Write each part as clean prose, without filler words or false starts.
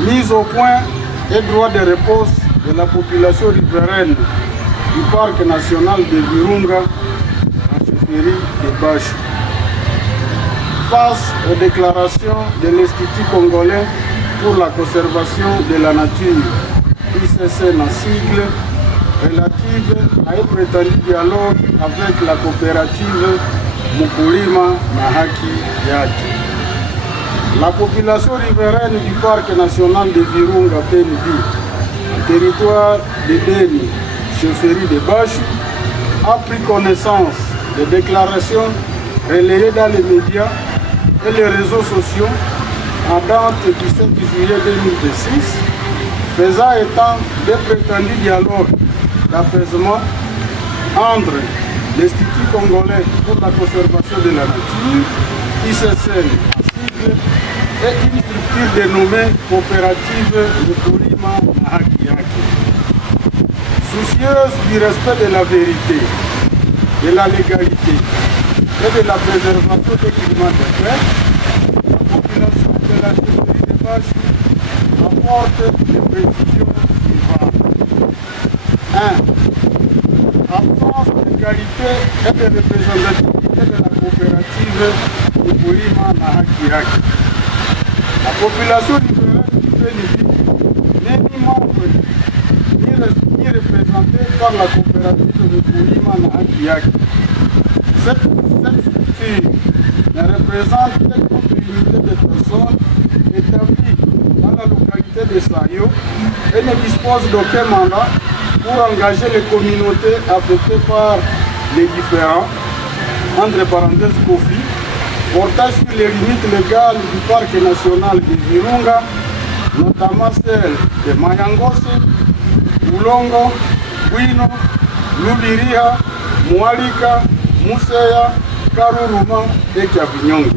mise au point et droit de repos de la population riveraine du parc national de Virunga, en chefferie de Bashi. Face aux déclarations de l'Institut congolais pour la conservation de la nature, ICC en sigle, relative à un prétendu dialogue avec la coopérative Mukulima na Haki Yake. La population riveraine du parc national de Virunga PNV, en territoire de Beni, chefferie de Bashi, a pris connaissance des déclarations relayées dans les médias et les réseaux sociaux en date du 5 juillet 2026, faisant état des prétendus dialogues d'apaisement entre l'Institut congolais pour la conservation de la nature, ICCN, et une structure dénommée coopérative Mukulima na Haki Yake. Soucieuse du respect de la vérité, de la légalité et de la préservation des climats de paix, la population de la chefferie de Bashi apporte des précisions suivantes. 1. Absence d'égalité et de représentativité de la coopérative Mukulima na Haki Yake. La population riveraine du PNV n'est ni membre ni représentée par la coopérative Mukulima na Haki Yake. Cette structure ne représente qu'une unité de personnes établies dans la localité de Sayo et ne dispose d'aucun mandat pour engager les communautés affectées par les différents, entre parenthèses, conflits, portant sur les limites légales du parc national de Virunga, notamment celles de Mayangose, Ulongo, Bwino, Lubiriha, Mwalika, Museya, Karuruma et Kavinyonge.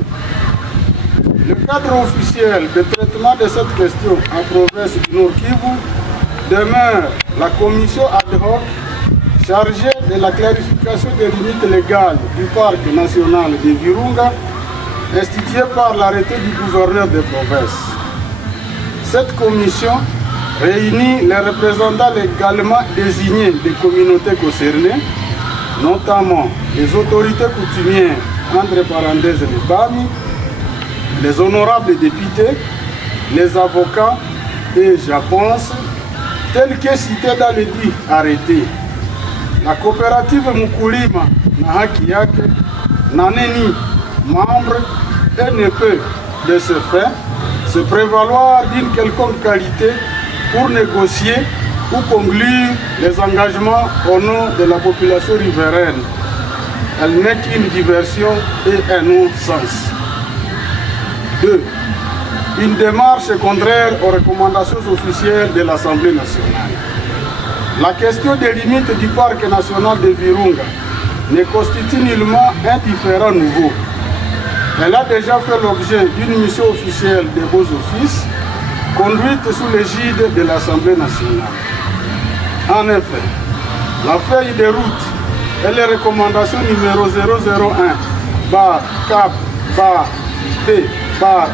Le cadre officiel de traitement de cette question en province du Nord Kivu demeure la commission ad hoc chargée de la clarification des limites légales du parc national de Virunga, instituée par l'arrêté du gouverneur de province. Cette commission réunit les représentants légalement désignés des communautés concernées, notamment les autorités coutumières, entre parenthèses les BAMI, les honorables députés, les avocats et je pense, tels que cités dans le dit arrêté. La coopérative Mukulima na Haki Yake n'en est ni membre et ne peut, de ce fait, se prévaloir d'une quelconque qualité pour négocier ou conclure les engagements au nom de la population riveraine. Elle n'est qu'une diversion et un non-sens. 2. Une démarche contraire aux recommandations officielles de l'Assemblée nationale. La question des limites du parc national de Virunga ne constitue nullement un différend nouveau. Elle a déjà fait l'objet d'une mission officielle des beaux offices conduite sous l'égide de l'Assemblée nationale. En effet, la feuille de route et les recommandations numéro 001 bar cap bar P bar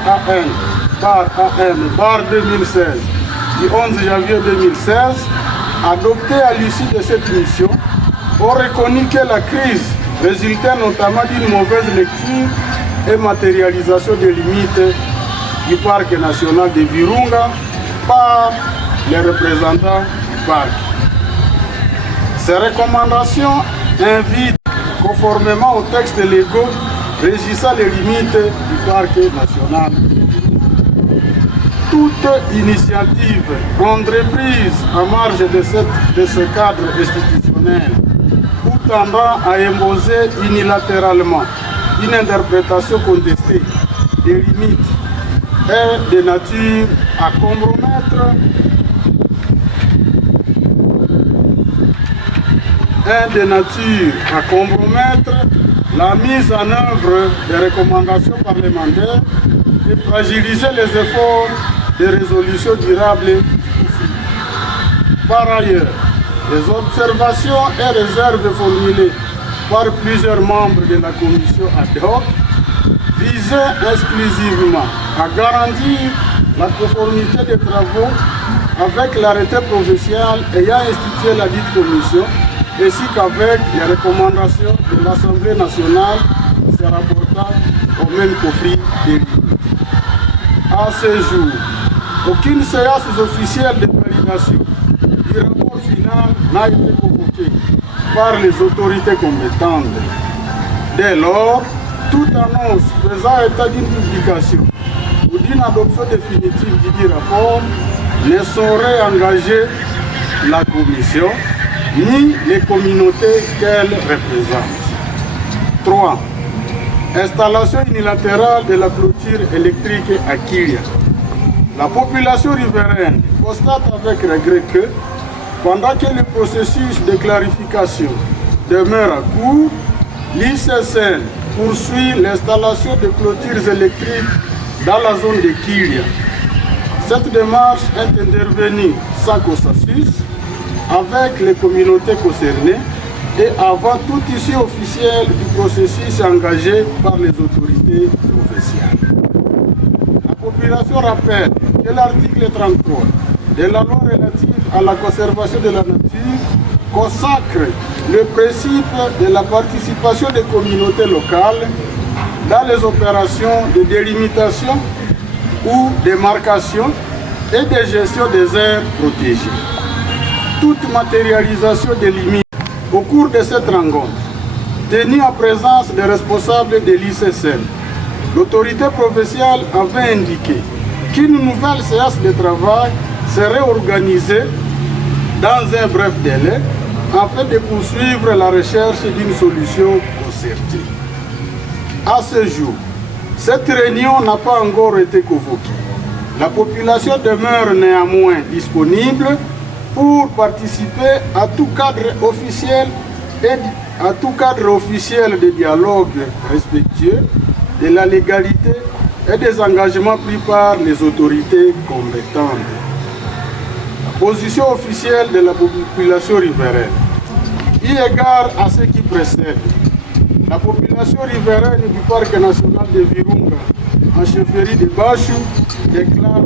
AN 2016 du 11 janvier 2016 adoptées à l'issue de cette mission ont reconnu que la crise résultait notamment d'une mauvaise lecture et matérialisation des limites du parc national de Virunga par les représentants du parc. Ces recommandations invitent, conformément aux textes légaux régissant les limites du parc national, toute initiative entreprise en marge de ce cadre institutionnel ou tendant à imposer unilatéralement une interprétation contestée des limites est de nature à compromettre la mise en œuvre des recommandations parlementaires et fragiliser les efforts de résolution durable du conflit. Par ailleurs, les observations et réserves formulées par plusieurs membres de la commission ad hoc visaient exclusivement à garantir la conformité des travaux avec l'arrêté provincial ayant institué la dite commission, ainsi qu'avec les recommandations de l'Assemblée nationale se rapportant au même conflit des limites. À ce jour, aucune séance officielle de validation du rapport final n'a été convoquée par les autorités compétentes. Dès lors, toute annonce faisant état d'une publication ou d'une adoption définitive du dit rapport ne saurait engager la commission ni les communautés qu'elle représente. 3. Installation unilatérale de la clôture électrique à Kilia. La population riveraine constate avec regret que, pendant que le processus de clarification demeure à court, l'ICSN poursuit l'installation de clôtures électriques dans la zone de Kilia. Cette démarche est intervenue sans consensus avec les communautés concernées et avant toute issue officielle du processus engagé par les autorités provinciales. La population rappelle que l'article 33 de la loi relative à la conservation de la nature consacre le principe de la participation des communautés locales dans les opérations de délimitation ou de marcation et de gestion des aires protégées. Toute matérialisation des limites au cours de cette rencontre, tenue en présence des responsables de l'ICSN, l'autorité provinciale avait indiqué qu'une nouvelle séance de travail serait organisée dans un bref délai afin de poursuivre la recherche d'une solution concertée. À ce jour, cette réunion n'a pas encore été convoquée. La population demeure néanmoins disponible pour participer à tout cadre officiel de dialogue respectueux de la légalité et des engagements pris par les autorités compétentes. La position officielle de la population riveraine. Eu égard à ce qui précède, la population riveraine du parc national de Virunga, en chefferie de Bachou, déclare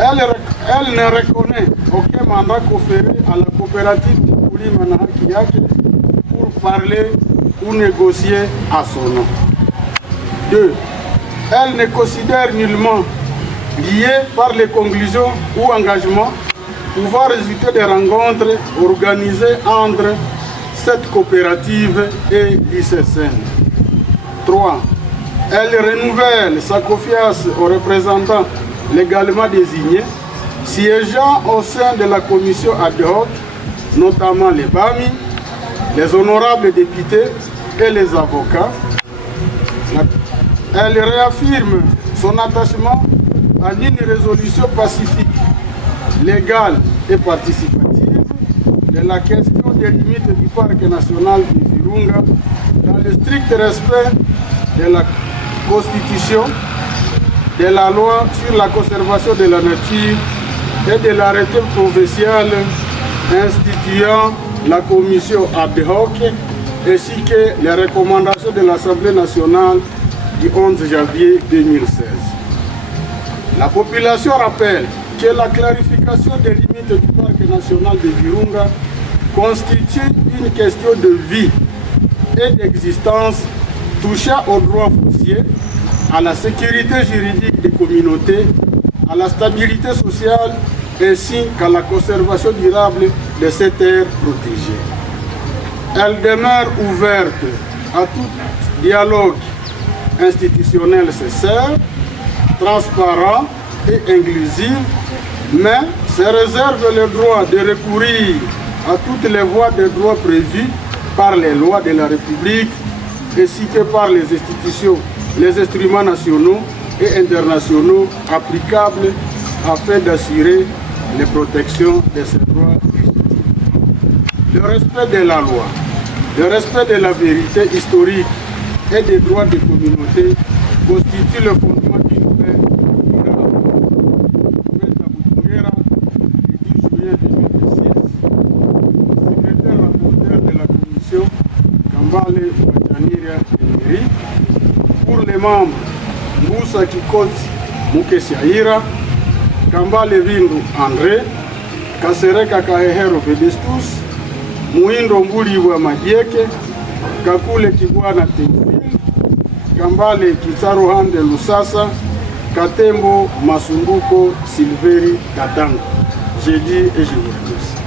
elle ne reconnaît aucun mandat conféré à la coopérative Kulima na haki yake pour parler ou négocier à son nom. 2. Elle ne considère nullement lié par les conclusions ou engagements pouvant résulter des rencontres organisées entre cette coopérative et l'ICSN. 3. Elle renouvelle sa confiance aux représentants légalement désignés, siégeant au sein de la commission ad hoc, notamment les BAMI, les honorables députés et les avocats. Elle réaffirme son attachement à une résolution pacifique, légale et participative de la question des limites du parc national de Virunga dans le strict respect de la Constitution, de la loi sur la conservation de la nature et de l'arrêté provincial instituant la commission ad hoc ainsi que les recommandations de l'Assemblée nationale du 11 janvier 2016. La population rappelle que la clarification des limites du parc national de Virunga constitue une question de vie et d'existence touchant aux droits fonciers, à la sécurité juridique des communautés, à la stabilité sociale ainsi qu'à la conservation durable de ces terres protégées. Elle demeure ouverte à tout dialogue institutionnel sincère, transparent et inclusif, mais se réserve le droit de recourir à toutes les voies de droit prévues par les lois de la République ainsi que par les institutions, les instruments nationaux et internationaux applicables afin d'assurer les protections de ces droits légitimes. Le respect de la loi, le respect de la vérité historique et des droits des communautés constitue le fondement d'une paix durable. Le 10 juillet 2006, le secrétaire rapporteur de la commission Kambale Wachaniria Emery, pour les membres Mbusa Kikozi Mukesiaira, Kambale Vindu Andre, Kasereka Kahehero Vedestus, Muindo Mbuliwa Majieke, Kakule Kibwana Teofili, Kambale Kitsaruhande Lusasa, Katembo Masumbuko Silveri Katango. J'ai dit et je vous remercie.